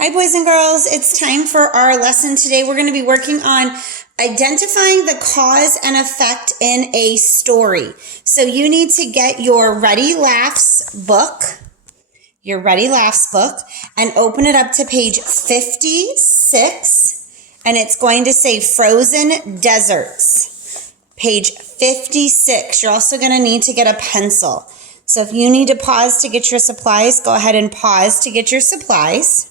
Hi, boys and girls. It's time for our lesson today. We're going to be working on identifying the cause and effect in a story. So you need to get your Ready LAFS book, and open it up to page 56, and it's going to say Frozen Deserts. Page 56. You're also going to need to get a pencil. So if you need to pause to get your supplies, go ahead and pause to get your supplies.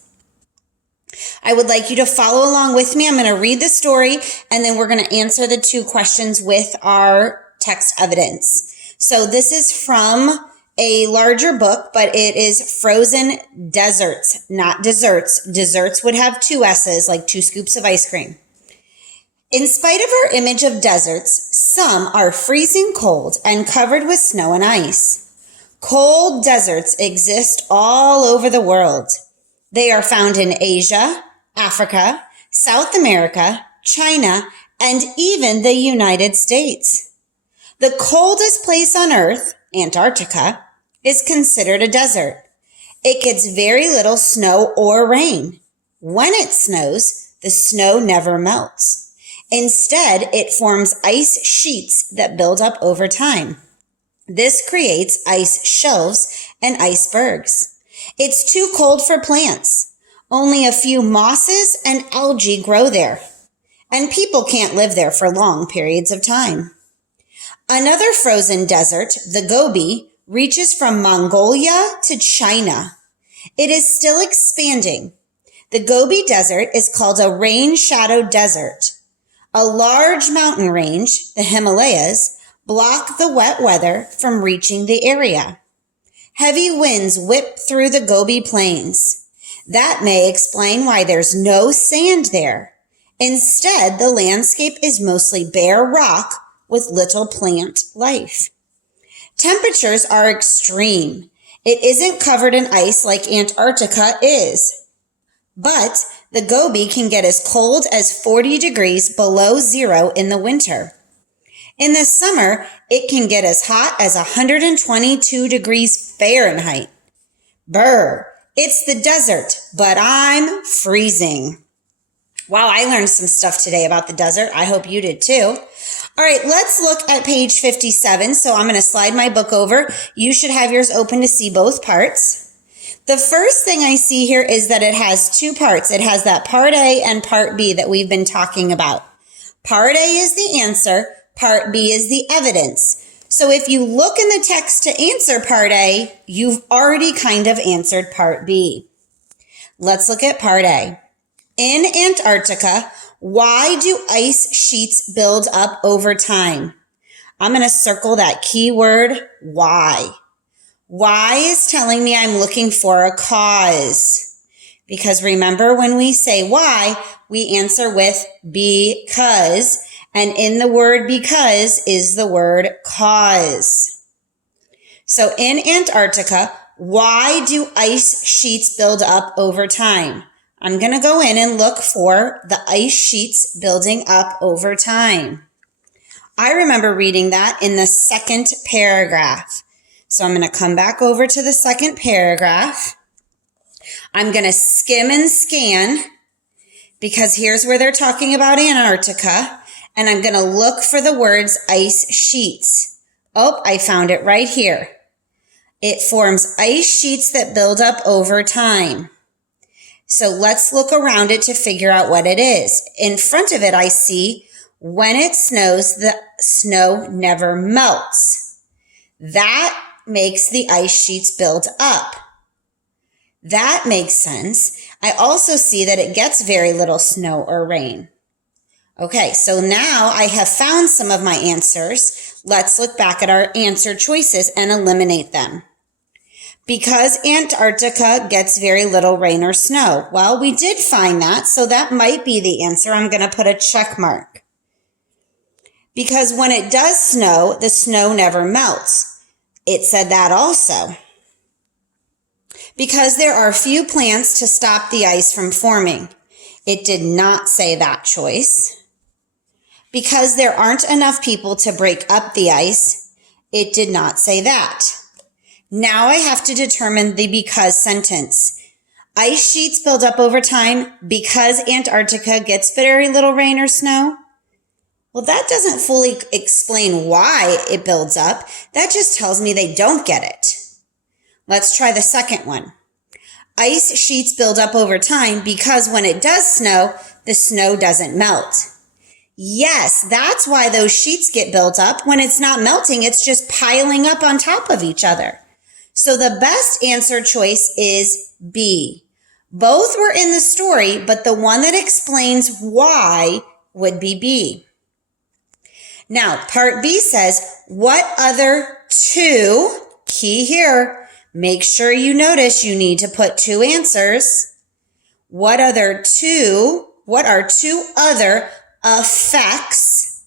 I would like you to follow along with me. I'm going to read the story, and then we're going to answer the two questions with our text evidence. So this is from a larger book, but it is Frozen Deserts, not desserts. Desserts would have two S's, like 2 scoops of ice cream. In spite of our image of deserts, some are freezing cold and covered with snow and ice. Cold deserts exist all over the world. They are found in Asia, Africa, South America, China, and even the United States. The coldest place on Earth, Antarctica, is considered a desert. It gets very little snow or rain. When it snows, the snow never melts. Instead, it forms ice sheets that build up over time. This creates ice shelves and icebergs. It's too cold for plants. Only a few mosses and algae grow there, and people can't live there for long periods of time. Another frozen desert, the Gobi, reaches from Mongolia to China. It is still expanding. The Gobi Desert is called a rain-shadowed desert. A large mountain range, the Himalayas, block the wet weather from reaching the area. Heavy winds whip through the Gobi Plains. That may explain why there's no sand there. Instead, the landscape is mostly bare rock with little plant life. Temperatures are extreme. It isn't covered in ice like Antarctica is. But the Gobi can get as cold as 40 degrees below zero in the winter. In the summer, it can get as hot as 122 degrees Fahrenheit. Brr, it's the desert, but I'm freezing. Wow, I learned some stuff today about the desert. I hope you did too. All right, let's look at page 57. So I'm going to slide my book over. You should have yours open to see both parts. The first thing I see here is that it has two parts. It has that part A and part B that we've been talking about. Part A is the answer. Part B is the evidence. So if you look in the text to answer part A, you've already kind of answered part B. Let's look at part A. In Antarctica, why do ice sheets build up over time? I'm going to circle that key word, why. Why is telling me I'm looking for a cause. Because remember, when we say why, we answer with because. And in the word because is the word cause. So in Antarctica, why do ice sheets build up over time? I'm going to go in and look for the ice sheets building up over time. I remember reading that in the second paragraph. So I'm going to come back over to the second paragraph. I'm going to skim and scan because here's where they're talking about Antarctica. And I'm going to look for the words ice sheets. Oh, I found it right here. It forms ice sheets that build up over time. So let's look around it to figure out what it is. In front of it, I see when it snows, the snow never melts. That makes the ice sheets build up. That makes sense. I also see that it gets very little snow or rain. Okay, so now I have found some of my answers. Let's look back at our answer choices and eliminate them. Because Antarctica gets very little rain or snow. Well, we did find that, so that might be the answer. I'm going to put a check mark. Because when it does snow, the snow never melts. It said that also. Because there are few plants to stop the ice from forming. It did not say that choice. Because there aren't enough people to break up the ice, it did not say that. Now I have to determine the because sentence. Ice sheets build up over time because Antarctica gets very little rain or snow. Well, that doesn't fully explain why it builds up. That just tells me they don't get it. Let's try the second one. Ice sheets build up over time because when it does snow, the snow doesn't melt. Yes, that's why those sheets get built up. When it's not melting, it's just piling up on top of each other. So the best answer choice is B. Both were in the story, but the one that explains why would be B. Now, part B says, what other two, key here, make sure you notice you need to put two answers. What are two other effects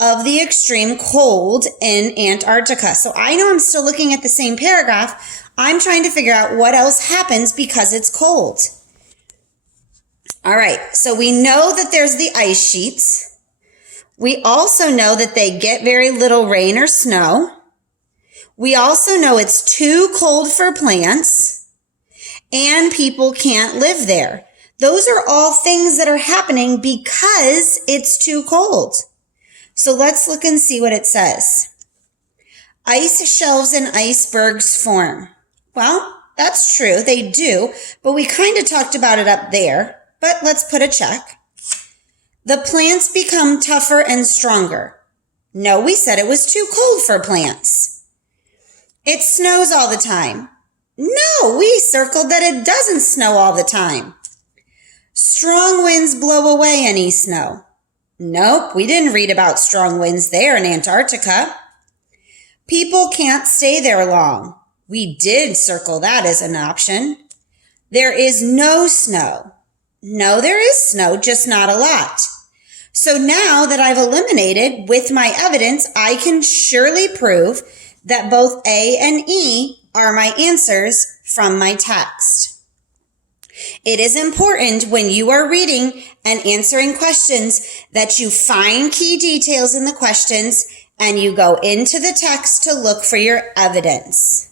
of the extreme cold in Antarctica? So I know I'm still looking at the same paragraph. I'm trying to figure out what else happens because it's cold. All right, so we know that there's the ice sheets. We also know that they get very little rain or snow. We also know it's too cold for plants and people can't live there. Those are all things that are happening because it's too cold. So let's look and see what it says. Ice shelves and icebergs form. Well, that's true. They do, but we kind of talked about it up there, but let's put a check. The plants become tougher and stronger. No, we said it was too cold for plants. It snows all the time. No, we circled that it doesn't snow all the time. Strong winds blow away any snow. Nope, we didn't read about strong winds there in Antarctica. People can't stay there long. We did circle that as an option. There is no snow. No, there is snow, just not a lot. So now that I've eliminated with my evidence, I can surely prove that both A and E are my answers from my text. It is important when you are reading and answering questions that you find key details in the questions and you go into the text to look for your evidence.